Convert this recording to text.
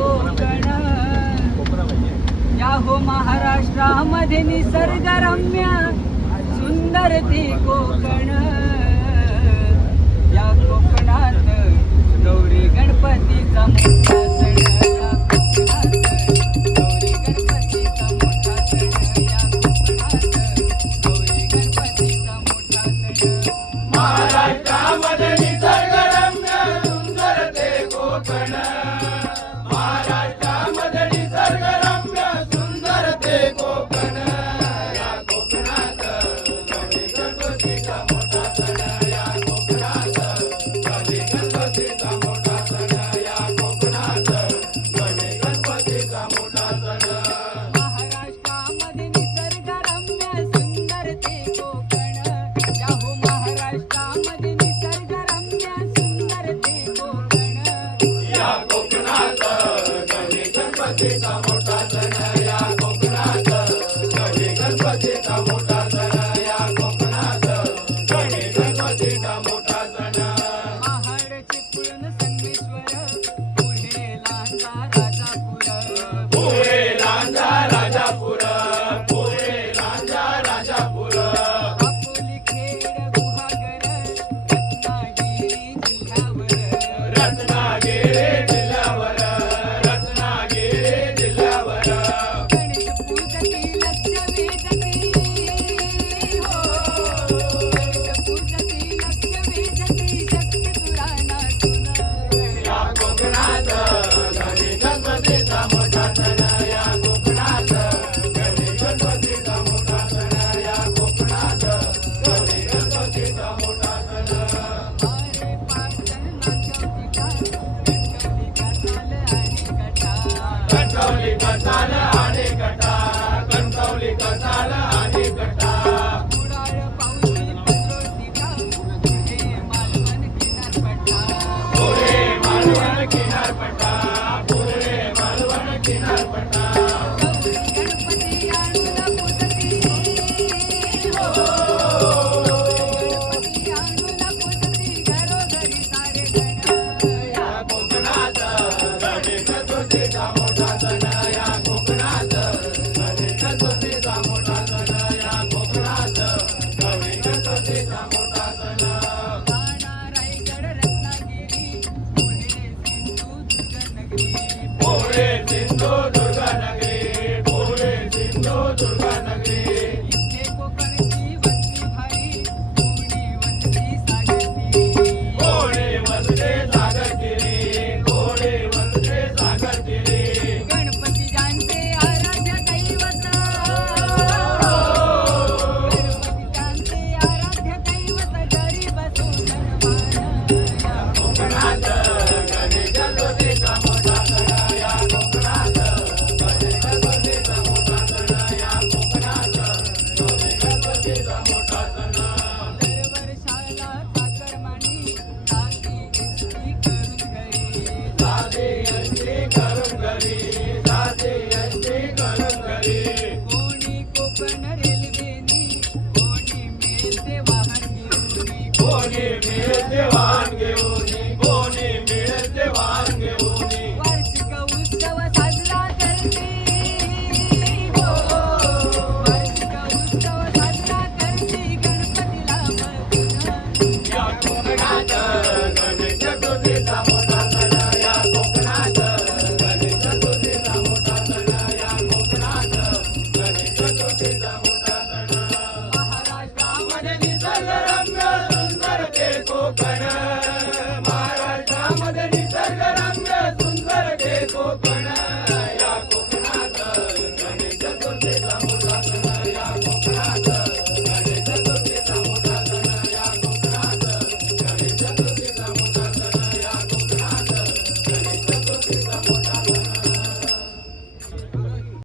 कोकण, या हो महाराष्ट्रामध्ये निसर्गरम्य सुंदर ती कोकण. या कोकणात गौरी गणपतीचा मोठा सण, या कोकणात गौरी गणपतीचा मोठा सण, या कोकणात गौरी गणपतीचा मोठा सण. महाराष्ट्रामध्ये निसर्गरम्य सुंदर ते कोकण, महाराष्ट्रामध्ये निसर्गरम्य सुंदर ते कोकण. या कोकणात गौरी गणपतीचा मोठा सण, या कोकणात गौरी गणपतीचा मोठा सण, या कोकणात गौरी गणपतीचा मोठा सण. महाराष्ट्रामध्ये निसर्गरम्य सुंदर ते कोकण, या हो महाराष्ट्रामध्ये निसर्गरम्य सुंदर ते कोकण. या कोकणात गौरी गणपतीचा मोठा सण, या कोकणात गौरी गणपतीचा मोठा सण, या कोकणात गौरी गणपतीचा मोठा सण. महाड चिपळूण संगमेश्वर पुढे लांजा राजापूर, पुढे लांजा राजापूर, पुढे लांजा राजापूर. आपोली खेड गुहागर रत्नागिरी जिल्ह्यावर, रत्नागिरी जिल्ह्यावर, रत्नागिरी जिल्ह्यावर. गणेश पूजती लक्ष वेधती हो, गणेश पूजती लक्ष वेधती शक्ती तुला नाचून. या कोकणात गौरी गणपतीचा मोठा सण, या कोकणात गौरी गणपतीचा मोठा सण, या कोकणात गौरी गणपतीचा मोठा सण. अरे पाटण नागरिका कणकवली कसाल आणि कटा, कणकवली कसाल आणि कटा, कणकवली कसाल आणि कटा. कुडाळ पावसी पत्रोटीका पुढे मालवण किनारपट्टा, पुढे मालवण किनारपट्टा, पुढे मालवण किनारपट्टा. गौरी गणपती आणून पूजती हो, गणपती आणून पूजती घरोघरी सारे जण. या कोकणात गौरी गणपतीचा मोठा सण, या कोकणात गौरी गणपतीचा मोठा सण, या कोकणात गौरी गणपतीचा मोठा सण. ठाणा रायगड रत्नागिरी पुढे सिंधुदुर्ग नगरी,